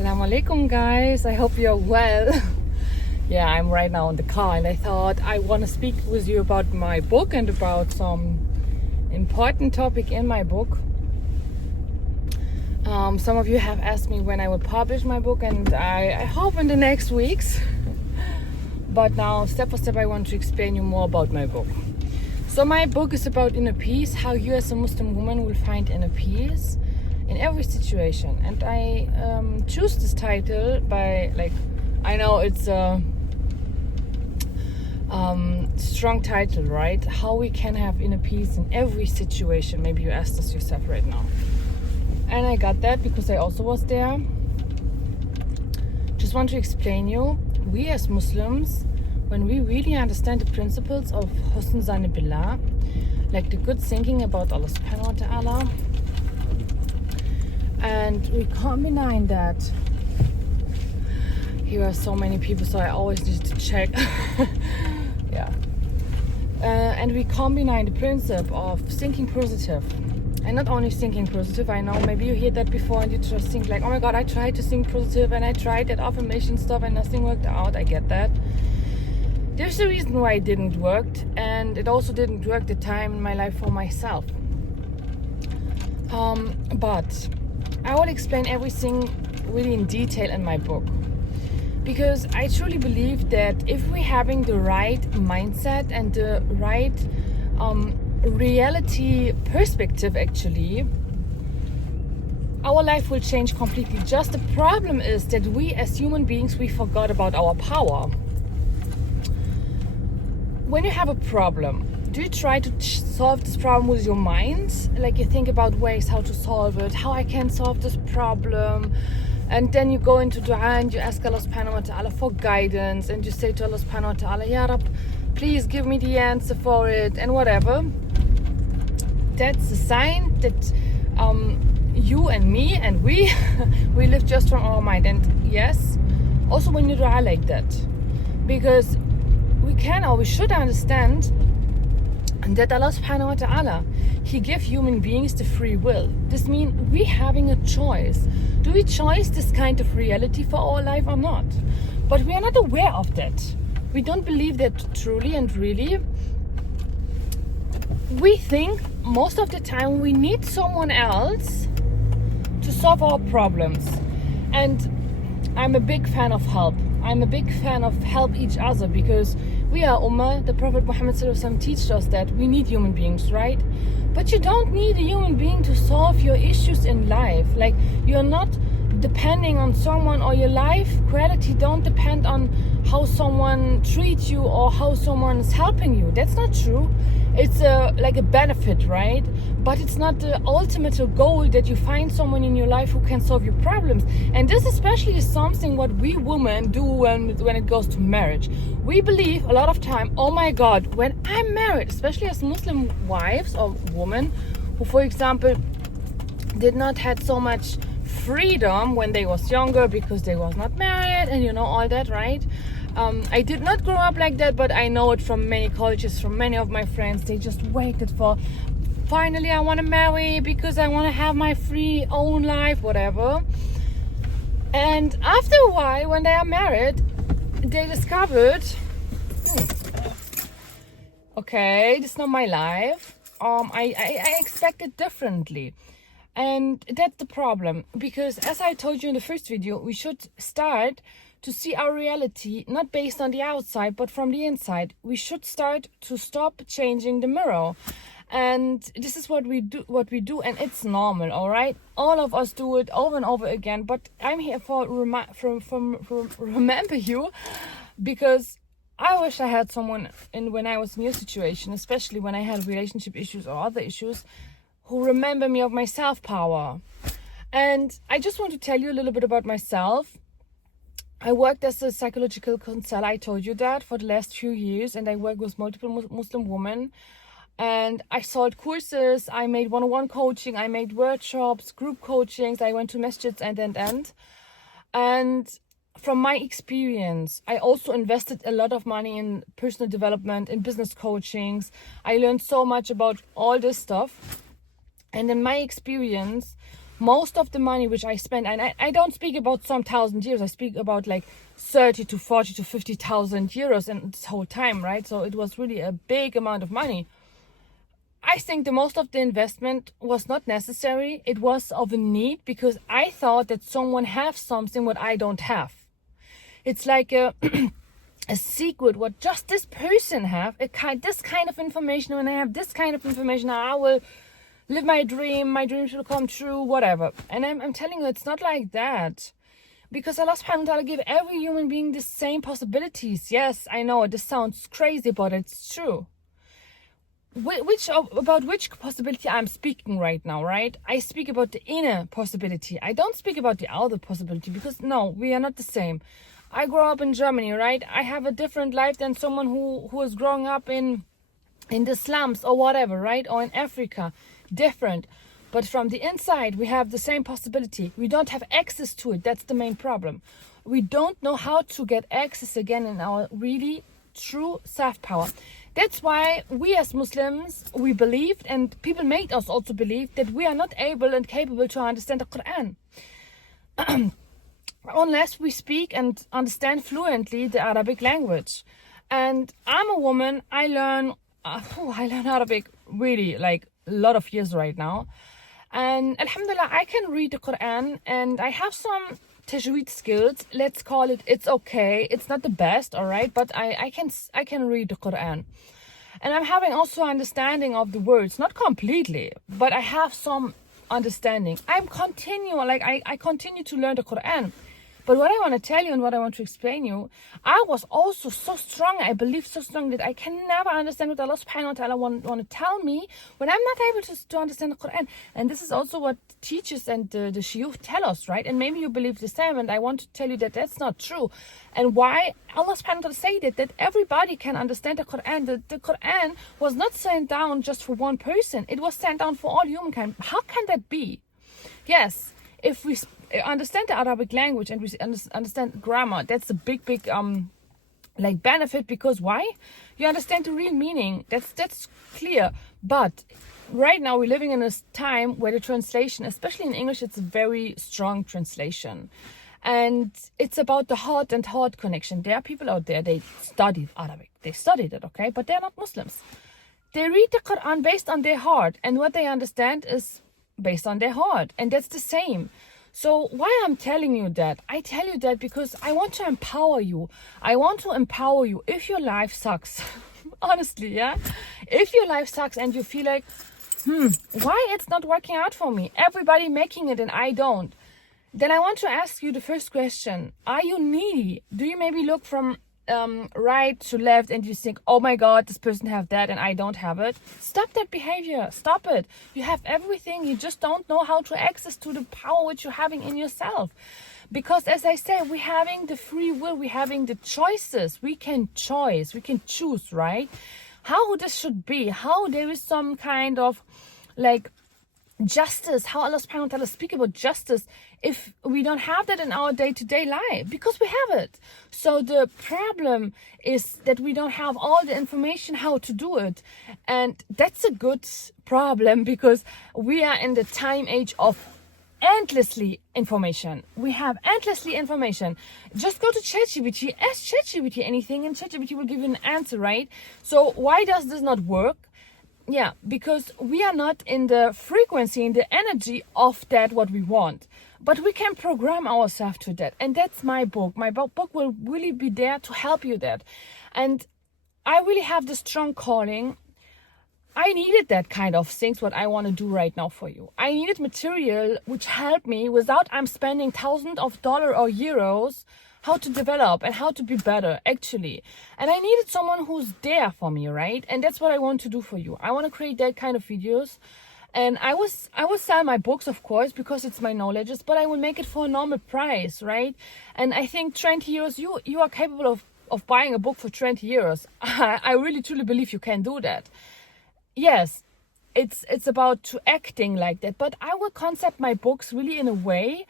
Assalamu alaikum guys, I hope you're well. Yeah, I'm right now in the car and I thought I want to speak with you about my book and about some important topic in my book. Some of you have asked me when I will publish my book, and I hope in the next weeks. But now, step by step, I want to explain you more about my book. So my book is about inner peace, how you as a Muslim woman will find inner peace in every situation. And I choose this title by, I know it's a strong title, right? How we can have inner peace in every situation. Maybe you asked this yourself right now. And I got that because I also was there. Just want to explain you, we as Muslims, when we really understand the principles of Husn Zann Billah, like the good thinking about Allah subhanahu wa ta'ala, and we can't deny that. Here are so many people, so I always need to check. Yeah. And we can't deny the principle of thinking positive. And not only thinking positive, I know maybe you heard that before and you just think like, oh my god, I tried to think positive and I tried that affirmation stuff and nothing worked out. I get that. There's a reason why it didn't work, and it also didn't work the time in my life for myself. But I will explain everything really in detail in my book, because I truly believe that if we're having the right mindset and the right reality perspective, actually, our life will change completely. Just the problem is that we as human beings, we forgot about our power. When you have a problem, do you try to solve this problem with your mind? Like you think about ways how to solve it, how I can solve this problem. And then you go into dua and you ask Allah subhanahu wa ta'ala for guidance, and you say to Allah subhanahu wa ta'ala, Ya Rab, please give me the answer for it, and whatever. That's a sign that you and me and we live just from our mind. And yes, also when you dua like that, because we can or we should understand that Allah subhanahu wa ta'ala, He gave human beings the free will. This means we having a choice. Do we choose this kind of reality for our life or not? But we are not aware of that. We don't believe that truly and really. We think most of the time we need someone else to solve our problems. And I'm a big fan of help. I'm a big fan of help each other, because we are Ummah. The Prophet Muhammad teaches us that we need human beings, right? But you don't need a human being to solve your issues in life. Like, you're not depending on someone, or your life quality don't depend on how someone treats you or how someone is helping you. That's not true. It's like a benefit, right? But it's not the ultimate goal that you find someone in your life who can solve your problems. And this especially is something what we women do when it goes to marriage. We believe a lot of time, oh my god, when I'm married, especially as Muslim wives or women who, for example, did not had so much freedom when they was younger because they was not married, and you know all that, right? I did not grow up like that, but I know it from many colleges, from many of my friends. They just waited for, finally I want to marry because I want to have my free own life, whatever. And after a while, when they are married, they discovered, okay, this is not my life. I expected differently. And that's the problem, because as I told you in the first video, we should start to see our reality not based on the outside but from the inside. We should start to stop changing the mirror, and this is what we do, and it's normal, all right? All of us do it over and over again, but I'm here for remember you, because I wish I had someone when I was in your situation, especially when I had relationship issues or other issues, who remember me of my self-power. And I just want to tell you a little bit about myself. I worked as a psychological counselor, I told you that, for the last few years, and I worked with multiple Muslim women. And I sold courses, I made one-on-one coaching, I made workshops, group coachings, I went to masjids and from my experience, I also invested a lot of money in personal development, in business coachings. I learned so much about all this stuff. And in my experience, most of the money which I spend, and I don't speak about some thousand euros, I speak about like 30 to 40 to 50,000 euros in this whole time, right? So it was really a big amount of money. I think the most of the investment was not necessary. It was of a need because I thought that someone has something what I don't have. It's like a a secret what just this person have. This kind of information. When I have this kind of information, I will live my dream. My dreams will come true. Whatever. And I'm telling you, it's not like that. Because Allah subhanahu wa ta'ala give every human being the same possibilities. Yes, I know this sounds crazy, but it's true. About which possibility I'm speaking right now, right? I speak about the inner possibility. I don't speak about the outer possibility because no, we are not the same. I grew up in Germany, right? I have a different life than someone who is growing up in the slums or whatever, right? Or in Africa. Different. But from the inside, we have the same possibility. We don't have access to it. That's the main problem. We don't know how to get access again in our really true self-power. That's why we as Muslims, we believed, and people made us also believe, that we are not able and capable to understand the Quran. Unless we speak and understand fluently the Arabic language. And I'm a woman, I learn Arabic really like a lot of years right now. And Alhamdulillah, I can read the Quran and I have some tajweed skills. Let's call it, it's okay. It's not the best, all right, but I can read the Quran. And I'm having also understanding of the words, not completely, but I have some understanding. I continue to learn the Quran. But what I want to tell you and what I want to explain you, I was also so strong, I believe so strong that I can never understand what Allah subhanahu wa ta'ala want to tell me when I'm not able to understand the Quran. And this is also what teachers and the shuyukh tell us, right? And maybe you believe the same, and I want to tell you that that's not true. And why Allah subhanahu wa ta'ala say that everybody can understand the Quran. The Quran was not sent down just for one person. It was sent down for all humankind. How can that be? Yes, if we understand the Arabic language and we understand grammar, that's a big like benefit, because why? You understand the real meaning. That's clear. But right now we're living in a time where the translation, especially in English, it's a very strong translation. And it's about the heart and heart connection. There are people out there, they studied Arabic. They studied it, okay? But they're not Muslims. They read the Quran based on their heart. And what they understand is based on their heart. And that's the same. So why I'm telling you that? I tell you that because I want to empower you. I want to empower you. If your life sucks, honestly, yeah? If your life sucks and you feel like, why it's not working out for me? Everybody making it and I don't. Then I want to ask you the first question. Are you needy? Do you maybe look from right to left and you think, oh my God, this person have that and I don't have it? Stop that behavior. Stop it. You have everything. You just don't know how to access to the power which you're having in yourself. Because as I said, we're having the free will. We're having the choices. We can choose, right? How this should be. How there is some kind of like justice, how Allah subhanahu wa ta'ala speak about justice if we don't have that in our day-to-day life, because we have it. So the problem is that we don't have all the information how to do it. And that's a good problem because we are in the time age of endlessly information. We have endlessly information. Just go to ChatGPT, ask ChatGPT anything and ChatGPT will give you an answer, right? So why does this not work? Yeah, because we are not in the frequency, in the energy of that what we want. But we can program ourselves to that. And that's my book. My book will really be there to help you that. And I really have the strong calling. I needed that kind of things, what I want to do right now for you. I needed material which helped me without I'm spending thousands of dollars or euros how to develop and how to be better, actually. And I needed someone who's there for me, right? And that's what I want to do for you. I want to create that kind of videos. And I will sell my books, of course, because it's my knowledge, but I will make it for a normal price, right? And I think 20 euros, you are capable of buying a book for 20 euros. I really truly believe you can do that. Yes, it's about to acting like that, but I will concept my books really in a way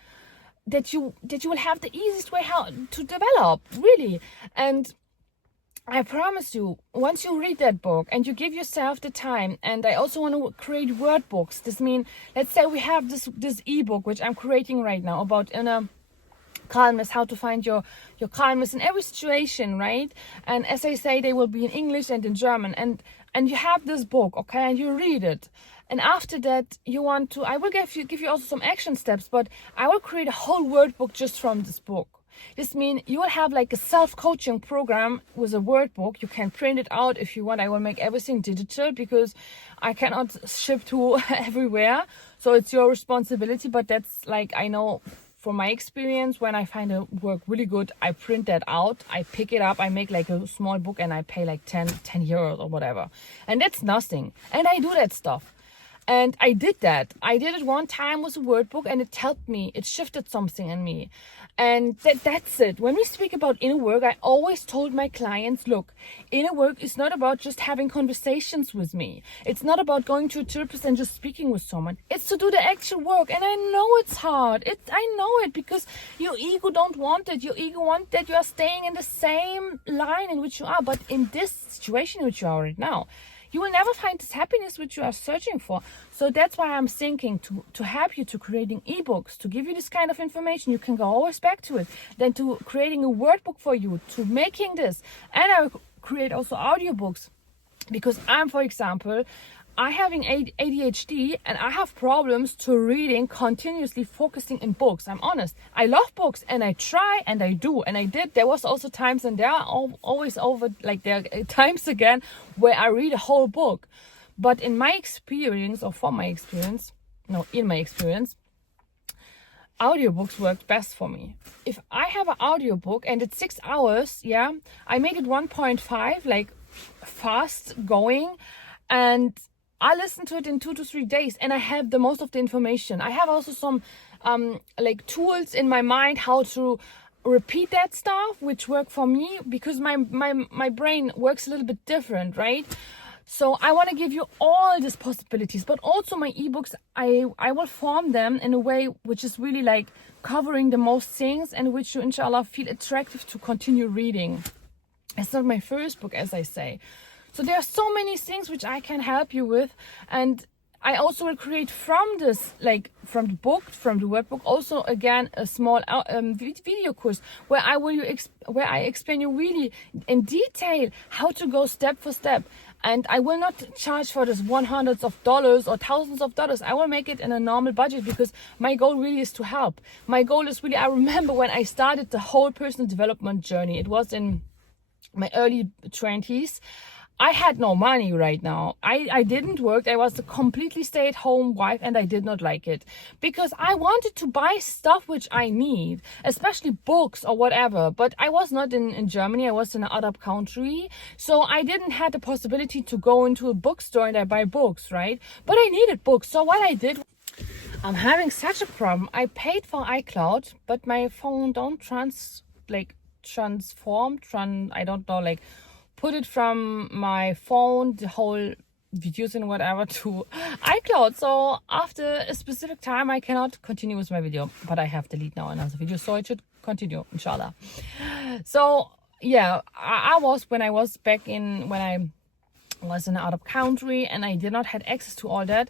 that you will have the easiest way how to develop, really. And I promise you, once you read that book and you give yourself the time, and I also want to create word books. This means, let's say we have this ebook which I'm creating right now about inner calmness, how to find your calmness in every situation, right? And as I say, they will be in English and in German, and you have this book, okay, and you read it. And after that, you want to, I will give you also some action steps, but I will create a whole word book just from this book. This means you will have like a self-coaching program with a word book. You can print it out if you want. I will make everything digital because I cannot ship to everywhere. So it's your responsibility. But that's like, I know from my experience, when I find a work really good, I print that out. I pick it up. I make like a small book and I pay like 10 euros or whatever. And that's nothing. And I do that stuff. And I did that. I did it one time with a word book and it helped me. It shifted something in me. And that's it. When we speak about inner work, I always told my clients, look, inner work is not about just having conversations with me. It's not about going to a therapist and just speaking with someone. It's to do the actual work. And I know it's hard. I know it because your ego don't want it. Your ego wants that you are staying in the same line in which you are. But in this situation in which you are right now, you will never find this happiness which you are searching for. So that's why I'm thinking to help you to creating ebooks, to give you this kind of information. You can go always back to it. Then to creating a workbook for you, to making this. And I will create also audiobooks. Because I'm, for example, I having ADHD and I have problems to reading continuously, focusing in books. I'm honest. I love books and I try and I do and I did. There was also times, and there are always over, like there are times again where I read a whole book. But in my experience, or from my experience, no, in my experience, audiobooks work best for me. If I have an audiobook and it's 6 hours, yeah, I make it 1.5, like fast going, and I listen to it in 2 to 3 days and I have the most of the information. I have also some like tools in my mind how to repeat that stuff, which work for me because my brain works a little bit different, right? So I want to give you all these possibilities, but also my ebooks, I will form them in a way which is really like covering the most things and which you inshallah feel attractive to continue reading. It's not my first book, as I say. So there are so many things which I can help you with, and I also will create from this, like from the book, from the workbook, also again a small video course where I explain you really in detail how to go step for step. And I will not charge for this $100s or thousands of dollars. I will make it in a normal budget because my goal really is to help. My goal is really, I remember when I started the whole personal development journey, it was in my early 20s. I had no money right now. I didn't work. I was a completely stay-at-home wife and I did not like it because I wanted to buy stuff which I need, especially books or whatever. But I was not in Germany. I was in an Arab country. So I didn't have the possibility to go into a bookstore and I buy books, right? But I needed books. So what I did, I'm having such a problem. I paid for iCloud, but my phone don't I don't know, like put it from my phone, the whole videos and whatever, to iCloud. So after a specific time, I cannot continue with my video, but I have delete now another video, so it should continue, inshallah. So yeah, I was when I was in another country and I did not have access to all that.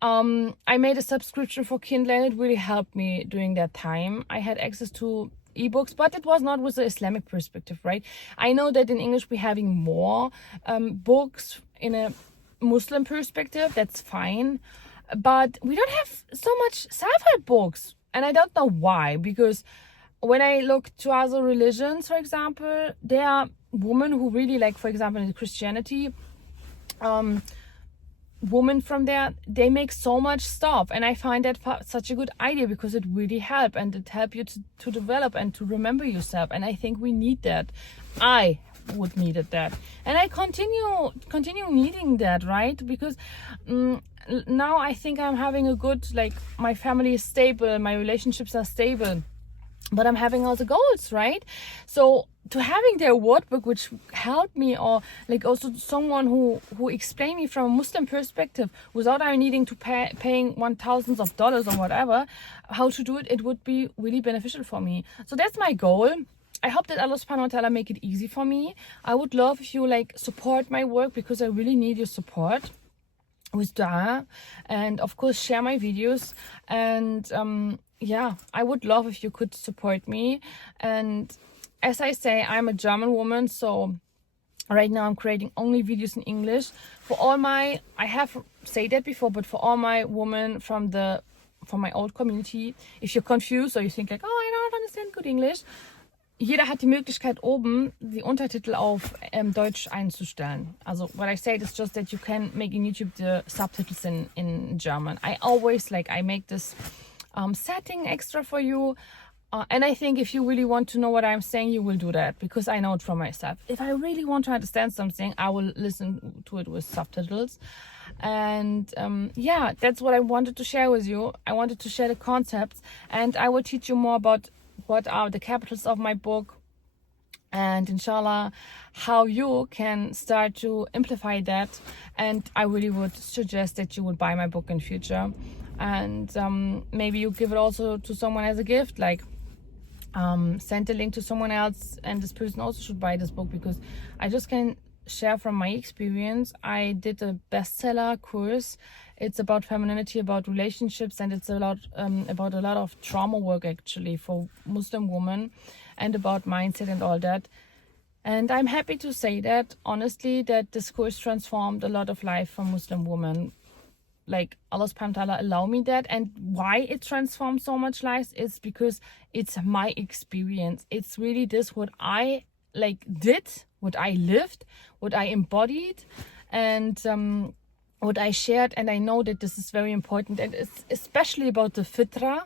I made a subscription for Kindle and it really helped me during that time. I had access to ebooks, but it was not with the Islamic perspective, right? I know that in English we're having more books in a Muslim perspective. That's fine, but we don't have so much self-help books, and I don't know why. Because when I look to other religions, for example, there are women who really, like, for example, in Christianity, women from there, they make so much stuff, and I find that such a good idea because it really helps, and it helps you to develop and to remember yourself. And I think we need that. I would need that, and I continue needing that, right? Because now I think I'm having a good, like, my family is stable, my relationships are stable, but I'm having all the goals, right? So to having their workbook which helped me, or like also someone who explained me from a Muslim perspective without I needing to paying $1,000s or whatever, how to do it, it would be really beneficial for me. So that's my goal. I hope that Allah subhanahu wa ta'ala make it easy for me. I would love if you like support my work, because I really need your support with dua, and of course share my videos. And yeah, I would love if you could support me. And as I say, I'm a German woman, so right now I'm creating only videos in English for all my, I have said that before, but for all my women from my old community, if you're confused or you think like, oh, I don't understand good English, jeder hat die Möglichkeit oben die Untertitel auf Deutsch einzustellen. Also what I said is just that you can make in YouTube the subtitles in German. I always I make this setting extra for you. And I think if you really want to know what I'm saying, you will do that, because I know it from myself. If I really want to understand something, I will listen to it with subtitles. And yeah, that's what I wanted to share with you. I wanted to share the concepts, and I will teach you more about what are the capitals of my book, and inshallah how you can start to amplify that. And I really would suggest that you would buy my book in future, and maybe you give it also to someone as a gift, send a link to someone else, and this person also should buy this book, because I just can share from my experience. I did a bestseller course. It's about femininity, about relationships, and it's a lot about a lot of trauma work actually for Muslim women, and about mindset and all that. And I'm happy to say that honestly, that this course transformed a lot of life for Muslim women. Like Allah subhanahu wa ta'ala allow me that. And why it transformed so much lives is because it's my experience. It's really this what I did, what I lived, what I embodied, and what I shared. And I know that this is very important, and it's especially about the fitra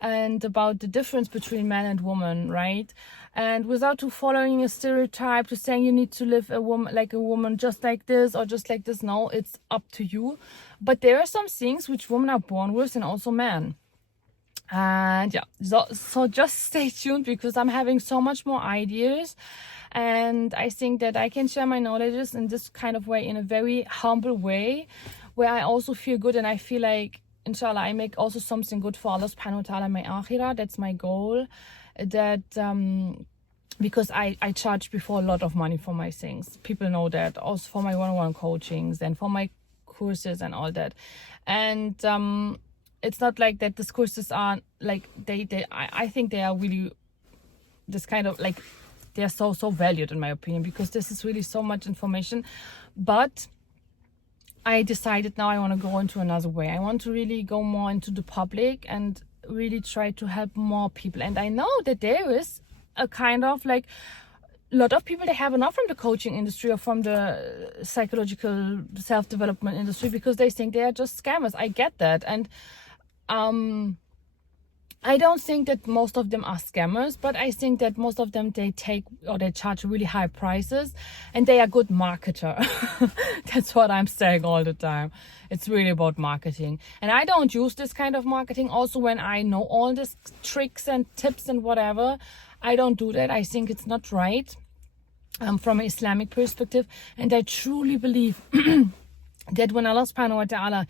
and about the difference between man and woman, right? And without following a stereotype to saying you need to live a woman just like this or just like this. No, it's up to you. But there are some things which women are born with, and also men. And yeah, so just stay tuned, because I'm having so much more ideas, and I think that I can share my knowledge in this kind of way, in a very humble way, where I also feel good, and I feel like inshallah I make also something good for Allah subhanahu wa ta'ala, my akhirah. That's my goal. That because I charge before a lot of money for my things. People know that, also for my one-on-one coachings and for my courses and all that. And it's not like that these courses are I think they are really this kind of they are so valued in my opinion, because this is really so much information. But I decided now I want to go into another way. I want to really go more into the public and really try to help more people. And I know that there is a kind of a lot of people, they have enough from the coaching industry or from the psychological self-development industry, because they think they are just scammers. I get that. And I don't think that most of them are scammers, but I think that most of them, they charge really high prices, and they are good marketer. That's what I'm saying all the time. It's really about marketing. And I don't use this kind of marketing. Also, when I know all these tricks and tips and whatever, I don't do that. I think it's not right from an Islamic perspective. And I truly believe that when Allah subhanahu wa ta'ala,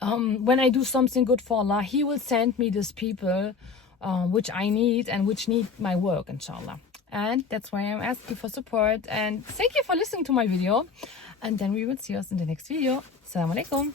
when I do something good for Allah, He will send me these people which I need and which need my work, inshallah. And that's why I'm asking for support. And thank you for listening to my video. And then we will see us in the next video. Assalamu alaikum.